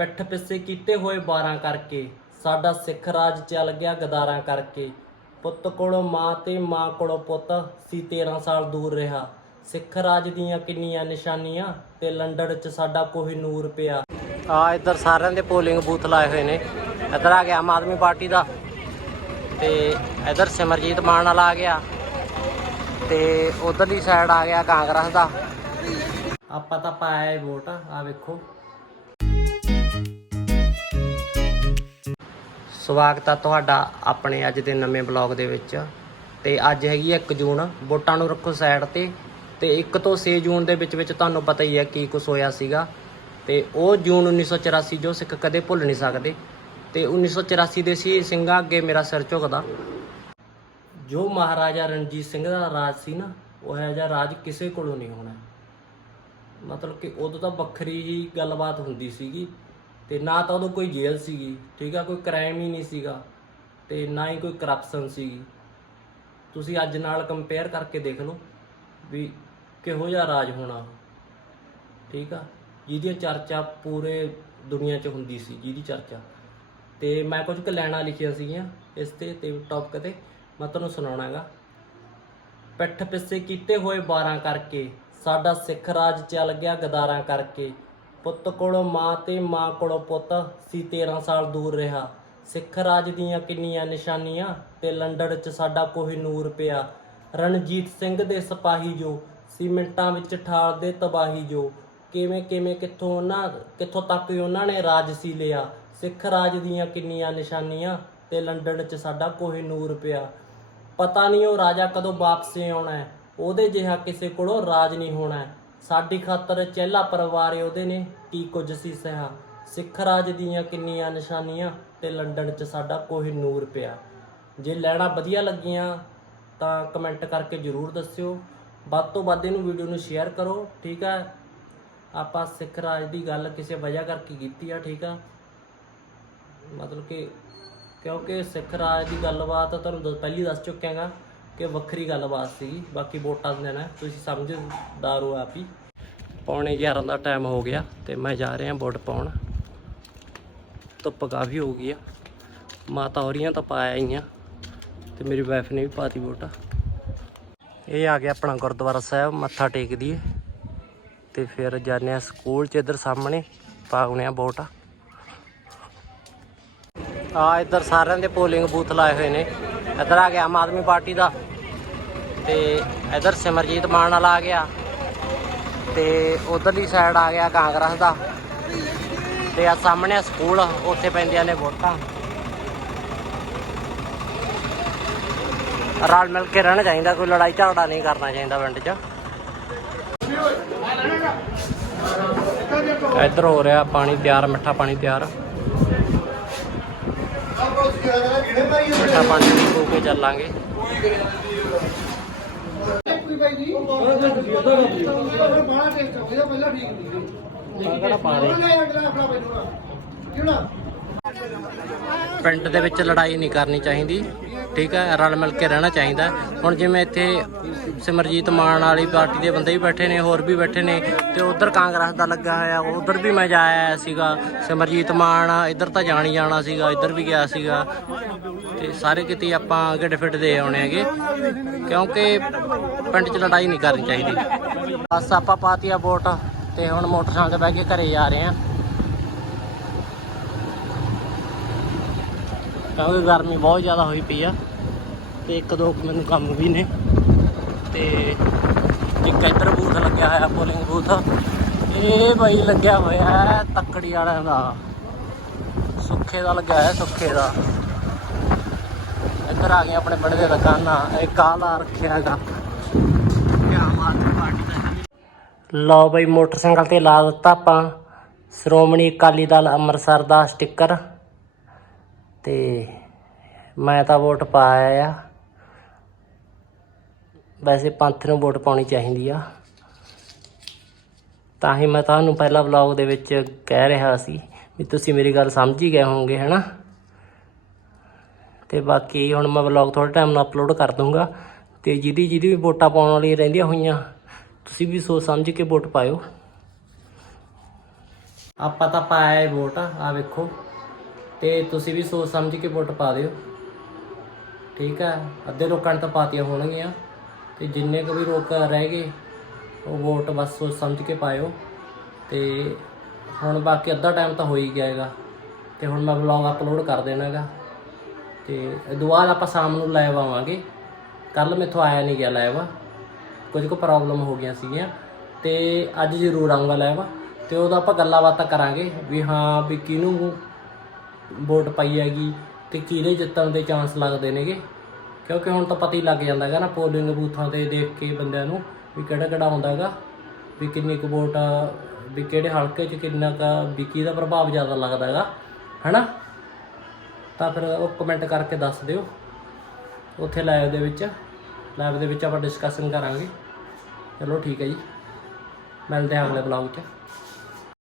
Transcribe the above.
ਪਿੱਠ ਪਿੱਛੇ ਕੀਤੇ ਹੋਏ ਬਾਰਾਂ ਕਰਕੇ, ਸਾਡਾ ਸਿੱਖ ਰਾਜ ਚੱਲ ਗਿਆ ਗਦਾਰਾਂ ਕਰਕੇ। ਪੁੱਤ ਕੋਲੋਂ ਮਾਂ ਤੇ ਮਾਂ ਕੋਲੋਂ ਪੁੱਤ, ਸੀ 13 ਸਾਲ ਦੂਰ ਰਿਹਾ। ਸਿੱਖ ਰਾਜ ਦੀਆਂ ਕਿੰਨੀਆਂ ਨਿਸ਼ਾਨੀਆਂ, ਤੇ ਲੰਡਨ 'ਚ ਸਾਡਾ ਕੋਈ ਨੂਰ ਪਿਆ। ਆ ਇੱਧਰ ਸਾਰਿਆਂ ਦੇ ਪੋਲਿੰਗ ਬੂਥ ਲਾਏ ਹੋਏ ਨੇ। ਇੱਧਰ ਆ ਗਿਆ ਆਮ ਆਦਮੀ ਪਾਰਟੀ ਦਾ। ਤੇ ਇੱਧਰ ਸਿਮਰਜੀਤ ਮਾਨ ਵਾਲਾ ਆ ਗਿਆ। ਤੇ ਉਧਰਲੀ ਸਾਈਡ ਆ ਗਿਆ ਕਾਂਗਰਸ ਦਾ। ਆਪਾਂ ਤਾਂ ਪਾਇਆ ਵੋਟ ਆ ਵੇਖੋ। ਸਵਾਗਤ ਆ ਤੁਹਾਡਾ ਆਪਣੇ ਅੱਜ ਦੇ ਨਵੇਂ ਬਲੌਗ ਦੇ ਵਿੱਚ। ਤੇ ਅੱਜ ਹੈਗੀ ਹੈ 1 ਜੂਨ, ਵੋਟਾਂ ਨੂੰ ਰੱਖੋ ਸਾਈਡ ਤੇ। ਤੇ 1 ਤੋਂ 6 ਜੂਨ ਦੇ ਵਿੱਚ ਵਿੱਚ ਤੁਹਾਨੂੰ ਪਤਾ ਹੀ ਹੈ ਕੀ ਕੁਝ ਹੋਇਆ ਸੀਗਾ। ਤੇ ਉਹ ਜੂਨ 1984 ਜੋ ਸਿੱਖ ਕਦੇ ਭੁੱਲ ਨਹੀਂ ਸਕਦੇ। ਤੇ 1984 ਦੇ ਸੀ ਸਿੰਘਾਂ ਅੱਗੇ ਮੇਰਾ ਸਿਰ ਝੁਕਦਾ। ਜੋ ਮਹਾਰਾਜਾ ਰਣਜੀਤ ਸਿੰਘ ਦਾ ਰਾਜ ਸੀ ਨਾ, ਉਹ ਹੈ ਜਿਹਾ ਰਾਜ ਕਿਸੇ ਕੋਲੋਂ ਨਹੀਂ ਹੋਣਾ। ਮਤਲਬ ਕਿ ਉਦੋਂ ਤਾਂ ਵੱਖਰੀ ਹੀ ਗੱਲਬਾਤ ਹੁੰਦੀ ਸੀਗੀ। ਤੇ ਨਾ ਤਾਂ ਉਦੋਂ ਕੋਈ ਜੇਲ੍ਹ ਸੀਗੀ, ਠੀਕ ਆ, ਕੋਈ ਕ੍ਰਾਈਮ ਹੀ ਨਹੀਂ ਸੀਗਾ ਤੇ ਨਾ ਹੀ ਕੋਈ ਕਰਪਸ਼ਨ ਸੀਗੀ। ਤੁਸੀਂ ਅੱਜ ਨਾਲ ਕੰਪੇਅਰ ਕਰਕੇ ਦੇਖ ਲਓ ਵੀ ਕਿਹੋ ਜਿਹਾ ਰਾਜ ਹੋਣਾ ਠੀਕ ਆ? ਜਿਹਦੀ ਚਰਚਾ ਪੂਰੇ ਦੁਨੀਆ 'ਚ ਹੁੰਦੀ ਸੀ, ਜਿਹਦੀ ਚਰਚਾ। ਤੇ ਮੈਂ ਕੁਝ ਕੁ ਲੈਣਾ ਲਿਖੀਆਂ ਸੀਗੀਆਂ ਇਸ ਤੇ ਤੇ ਟੌਪਿਕ ਤੇ ਮੈਂ ਤੁਹਾਨੂੰ ਸੁਣਾਉਣਾਗਾ। ਪਿੱਠ ਪਿੱਛੇ ਕੀਤੇ ਹੋਏ ਬਾਰਾਂ ਕਰਕੇ ਸਾਡਾ ਸਿੱਖ ਰਾਜ ਚੱਲ ਗਿਆ ਗਦਾਰਾਂ ਕਰਕੇ ਪੁੱਤ ਕੋਲੋਂ ਮਾਂ ਤੇ ਮਾਂ ਕੋਲੋਂ ਪੁੱਤ ਸੀ 13 ਸਾਲ ਦੂਰ ਰਿਹਾ। ਸਿੱਖ ਰਾਜ ਦੀਆਂ ਕਿੰਨੀਆਂ ਨਿਸ਼ਾਨੀਆਂ ਤੇ ਲੰਡਨ 'ਚ ਸਾਡਾ ਕੋਈ ਨੂਰ ਪਿਆ। ਰਣਜੀਤ ਸਿੰਘ ਦੇ ਸਿਪਾਹੀ ਜੋ, ਸੀਮਿੰਟਾਂ ਵਿੱਚ ਠਾਲਦੇ ਤਬਾਹੀ ਜੋ। ਕਿਵੇਂ ਕਿਵੇਂ ਕਿੱਥੋਂ ਉਹਨਾਂ, ਕਿੱਥੋਂ ਤੱਕ ਉਹਨਾਂ ਨੇ ਰਾਜ ਸੀ ਲਿਆ। ਸਿੱਖ ਰਾਜ ਦੀਆਂ ਕਿੰਨੀਆਂ ਨਿਸ਼ਾਨੀਆਂ ਤੇ ਲੰਡਨ 'ਚ ਸਾਡਾ ਕੋਈ ਨੂਰ ਪਿਆ। ਪਤਾ ਨਹੀਂ ਉਹ ਰਾਜਾ ਕਦੋਂ ਵਾਪਸ ਆਉਣਾ ਹੈ। ਉਹਦੇ ਜਿਹਾ ਕਿਸੇ ਕੋਲੋਂ ਰਾਜ ਨਹੀਂ ਹੋਣਾ ਸਾਡੀ ਖਾਤਰ ਚਹਿਲਾ ਪਰਿਵਾਰ ਉਹਦੇ ਨੇ, ਕੀ ਕੁਝ ਸੀ ਸਹਾ। ਸਿੱਖ ਰਾਜ ਦੀਆਂ ਕਿੰਨੀਆਂ ਨਿਸ਼ਾਨੀਆਂ ਤੇ ਲੰਡਨ 'ਚ ਸਾਡਾ ਕੋਈ ਨੂਰ ਪਿਆ। ਜੇ ਲੈਣਾ ਵਧੀਆ ਲੱਗੀਆਂ ਤਾਂ ਕਮੈਂਟ ਕਰਕੇ ਜਰੂਰ ਦੱਸਿਓ। ਵੱਧ ਤੋਂ ਵੱਧ ਇਹਨੂੰ ਵੀਡੀਓ ਨੂੰ ਸ਼ੇਅਰ ਕਰੋ, ਠੀਕ ਹੈ ਆਪਾਂ ਸਿੱਖ ਰਾਜ ਦੀ ਗੱਲ ਕਿਸੇ ਵਜ੍ਹਾ ਕਰਕੇ ਕੀਤੀ ਆ, ਠੀਕ ਆ? ਮਤਲਬ ਕਿ ਕਿਉਂਕਿ ਸਿੱਖ ਰਾਜ ਦੀ ਗੱਲਬਾਤ ਤੁਹਾਨੂੰ ਦੱਸ- ਪਹਿਲੀ ਦੱਸ ਚੁੱਕਿਆਗਾ। ਕਿ ਵੱਖਰੀ ਗੱਲਬਾਤ ਸੀ, ਬਾਕੀ ਵੋਟਾਂ ਦੇ ਤੁਸੀਂ ਸਮਝਦਾਰ ਹੋ ਆਪ ਹੀ। ਪੌਣੇ 11 ਦਾ ਟਾਈਮ ਹੋ ਗਿਆ ਤੇ ਮੈਂ ਜਾ ਰਿਹਾ ਵੋਟ ਪਾਉਣ। ਧੁੱਪ ਕਾਫੀ ਹੋ ਗਈ ਆ। ਮਾਤਾ ਹੋਰੀਆਂ ਤਾਂ ਪਾਇਆ ਹੀ ਆ ਤੇ ਮੇਰੀ ਵਾਈਫ ਨੇ ਵੀ ਪਾਤੀ ਵੋਟ। ਇਹ ਆ ਗਿਆ ਆਪਣਾ ਗੁਰਦੁਆਰਾ ਸਾਹਿਬ, ਮੱਥਾ ਟੇਕ ਦਈਏ ਤੇ ਫਿਰ ਜਾਂਦੇ ਆ ਸਕੂਲ ਚ, ਇੱਧਰ ਸਾਹਮਣੇ ਪਾਉਣੇ ਆ ਵੋਟ। ਆ ਇੱਧਰ ਸਾਰਿਆਂ ਦੇ ਪੋਲਿੰਗ ਬੂਥ ਲਾਏ ਹੋਏ ਨੇ। ਇੱਧਰ ਆ ਗਿਆ ਆਮ ਆਦਮੀ ਪਾਰਟੀ ਦਾ। ਤੇ ਇੱਧਰ ਸਿਮਰਜੀਤ ਮਾਨ ਵਾਲਾ ਆ ਗਿਆ ਤੇ ਉਧਰਲੀ ਸਾਈਡ ਆ ਗਿਆ ਕਾਂਗਰਸ ਦਾ। ਤੇ ਆ ਸਾਹਮਣੇ ਆ ਸਕੂਲ ਉੱਥੇ ਪੈਂਦੀਆਂ ਨੇ ਵੋਟਾਂ। ਰਲ ਮਿਲ ਕੇ ਰਹਿਣਾ ਚਾਹੀਦਾ, ਕੋਈ ਲੜਾਈ ਝਗੜਾ ਨਹੀਂ ਕਰਨਾ ਚਾਹੀਦਾ ਪਿੰਡ 'ਚ। ਇੱਧਰ ਹੋ ਰਿਹਾ ਪਾਣੀ ਤਿਆਰ, ਮਿੱਠਾ ਪਾਣੀ ਤਿਆਰ। ਮਿੱਠਾ ਪਾਣੀ ਪੀ ਕੇ ਚੱਲਾਂਗੇ। ਕਿਹੜਾ ਪਾ ਰਹੇ? ਪਿੰਡ ਦੇ ਵਿੱਚ ਲੜਾਈ ਨਹੀਂ ਕਰਨੀ ਚਾਹੀਦੀ। ਠੀਕ ਹੈ, ਰਲ ਮਿਲ ਕੇ ਰਹਿਣਾ ਚਾਹੀਦਾ। ਹੁਣ ਜਿਵੇਂ ਇੱਥੇ ਸਿਮਰਜੀਤ ਮਾਨ ਵਾਲੀ ਪਾਰਟੀ ਦੇ ਬੰਦੇ ਵੀ ਬੈਠੇ ਨੇ, ਹੋਰ ਵੀ ਬੈਠੇ ਨੇ, ਤੇ ਉਧਰ ਕਾਂਗਰਸ ਦਾ ਲੱਗਾ ਹੋਇਆ, ਉਧਰ ਵੀ ਮੈਂ ਜਾਇਆ ਸੀਗਾ। ਸਿਮਰਜੀਤ ਮਾਨ ਇੱਧਰ ਤਾਂ ਜਾਣ ਹੀ ਜਾਣਾ ਸੀਗਾ, ਇੱਧਰ ਵੀ ਗਿਆ ਸੀਗਾ। ਤੇ ਸਾਰੇ ਕਿਤੇ ਆਪਾਂ ਗਿੱਡ ਫਿੱਟ ਦੇ ਆਉਣੇ ਹੈਗੇ, ਕਿਉਂਕਿ ਪਿੰਡ 'ਚ ਲੜਾਈ ਨਹੀਂ ਕਰਨੀ ਚਾਹੀਦੀ। ਬਸ ਆਪਾਂ ਪਾਤੀਆ ਵੋਟ, ਤੇ ਹੁਣ ਮੋਟਰਸਾਈਕਲ ਤੇ ਬਹਿ ਕੇ ਘਰੇ ਜਾ ਰਹੇ ਹਾਂ। ਕਿਉਂਕਿ ਗਰਮੀ ਬਹੁਤ ਜ਼ਿਆਦਾ ਹੋਈ ਪਈ ਆ ਤੇ ਇੱਕ ਦੋ ਮੈਨੂੰ ਕੰਮ ਵੀ ਨੇ ਤੇ ਇੱਕ ਇੱਧਰ ਬੂਥ ਲੱਗਿਆ ਹੋਇਆ ਪੋਲਿੰਗ ਬੂਥ ਇਹ ਬਾਈ ਲੱਗਿਆ ਹੋਇਆ ਹੈ ਤੱਕੜੀ ਵਾਲਿਆਂ ਦਾ। ਸੁੱਖੇ ਦਾ ਲੱਗਿਆ ਹੋਇਆ, ਸੁੱਖੇ ਦਾ। ਇੱਧਰ ਆ ਗਏ ਆਪਣੇ ਬੜੇ ਦੇ ਦੁਕਾਨਾਂ, ਇਹ ਕਾਲਾ ਰੱਖਿਆ ਹੈਗਾ। ਆਮ ਆਦਮੀ ਪਾਰਟੀ ਦਾ ਲਓ ਬਈ ਮੋਟਰਸਾਈਕਲ ਤੇ ਲਾ ਦਿੱਤਾ ਆਪਾਂ। ਸ਼੍ਰੋਮਣੀ ਅਕਾਲੀ ਦਲ ਅੰਮ੍ਰਿਤਸਰ ਦਾ ਸਟicker। ਤੇ ਮੈਂ ਤਾਂ ਵੋਟ ਪਾਇਆ ਆ। ਵੈਸੇ ਪੰਥ ਨੂੰ ਵੋਟ ਪਾਉਣੀ ਚਾਹੀਦੀ ਆ। ਤਾਂ ਹੀ ਮੈਂ ਤੁਹਾਨੂੰ ਪਹਿਲਾ ਵਲੌਗ ਦੇ ਵਿੱਚ ਕਹਿ ਰਿਹਾ ਸੀ ਵੀ ਤੁਸੀਂ ਮੇਰੀ ਗੱਲ ਸਮਝ ਹੀ ਗਏ ਹੋਵੋਗੇ, ਹੈਨਾ? ਤੇ ਬਾਕੀ ਹੁਣ ਮੈਂ ਵਲੌਗ ਥੋੜੇ ਟਾਈਮ ਨਾਲ ਅਪਲੋਡ ਕਰ ਦੂੰਗਾ ਤੇ ਜਿਹਦੀ ਜਿਹਦੀ ਵੀ ਵੋਟਾਂ ਪਾਉਣ ਵਾਲੀ ਰਹਿੰਦੀਆਂ ਹੋਈਆਂ, ਤੁਸੀਂ ਵੀ ਸੋਚ ਸਮਝ ਕੇ ਵੋਟ ਪਾਇਓ। ਆਪਾਂ ਤਾਂ ਪਾਇਆ ਵੋਟ ਆ ਵੇਖੋ। ਤੇ ਤੁਸੀਂ ਵੀ ਸੋਚ ਸਮਝ ਕੇ ਵੋਟ ਪਾ ਦਿਓ। ਠੀਕ ਹੈ ਅੱਧੇ ਲੋਕਾਂ ਨੇ ਤਾਂ ਪਾਤੀਆਂ ਹੋਣਗੀਆਂ। ਤੇ ਜਿੰਨੇ ਕੁ ਵੀ ਲੋਕ ਰਹਿ ਗਏ, ਉਹ ਵੋਟ ਬਸ ਸੋਚ ਸਮਝ ਕੇ ਪਾਇਓ। ਤੇ ਹੁਣ ਬਾਕੀ ਅੱਧਾ ਟਾਈਮ ਤਾਂ ਹੋ ਹੀ ਗਿਆ ਹੈਗਾ। ਤੇ ਹੁਣ ਮੈਂ ਵਲੌਗ ਅਪਲੋਡ ਕਰ ਦੇਣਾ ਹੈਗਾ ਤੇ ਇਹ ਆਪਾਂ ਸ਼ਾਮ ਨੂੰ ਲਾਈਵ ਆਵਾਂਗੇ। ਕੱਲ ਮੈਥੋਂ ਆਇਆ ਨਹੀਂ ਗਿਆ ਲਾਈਵ ਕੁਝ ਕੁ ਪ੍ਰੋਬਲਮ ਹੋ ਗਈਆਂ ਸੀਗੀਆਂ। ਤੇ ਅੱਜ ਜ਼ਰੂਰ ਆਉਂਗਾ ਲਾਈਵ ਤੇ ਉਹਦਾ ਆਪਾਂ ਗੱਲਾਂ ਬਾਤਾਂ ਕਰਾਂਗੇ ਵੀ ਹਾਂ ਵੀ ਕਿਹਨੂੰ ਵੋਟ ਪਾਈ ਹੈਗੀ ਤੇ ਕਿਹਦੇ ਜਿੱਤਣ ਦੇ ਚਾਂਸ ਲੱਗਦੇ ਨੇਗੇ? ਕਿਉਂਕਿ ਹੁਣ ਤਾਂ ਪਤਾ ਹੀ ਲੱਗ ਜਾਂਦਾ ਹੈਗਾ ਨਾ ਪੋਲਿੰਗ ਬੂਥਾਂ ਤੇ ਦੇਖ ਕੇ ਬੰਦਿਆਂ ਨੂੰ ਵੀ ਕਿਹੜਾ ਕਿਹੜਾ ਆਉਂਦਾ ਹੈਗਾ ਵੀ ਕਿੰਨੀ ਕੁ ਵੋਟ ਵੀ ਕਿਹੜੇ ਹਲਕੇ 'ਚ ਕਿੰਨਾ ਕੁ ਵੀ ਕਿਹਦਾ ਪ੍ਰਭਾਵ ਜ਼ਿਆਦਾ ਲੱਗਦਾ ਹੈਗਾ ਹੈਨਾ? ਤਾਂ ਫਿਰ ਉਹ ਕਮੈਂਟ ਕਰਕੇ ਦੱਸ ਦਿਓ। ਉੱਥੇ ਲਾਈਵ ਦੇ ਵਿੱਚ ਲਾਈਵ ਦੇ ਵਿੱਚ ਆਪਾਂ ਡਿਸਕਸ਼ਨ ਕਰਾਂਗੇ। ਚਲੋ ਠੀਕ ਹੈ ਜੀ। ਮਿਲਦੇ ਹਾਂ ਅਗਲੇ ਬਲੌਗ 'ਚ।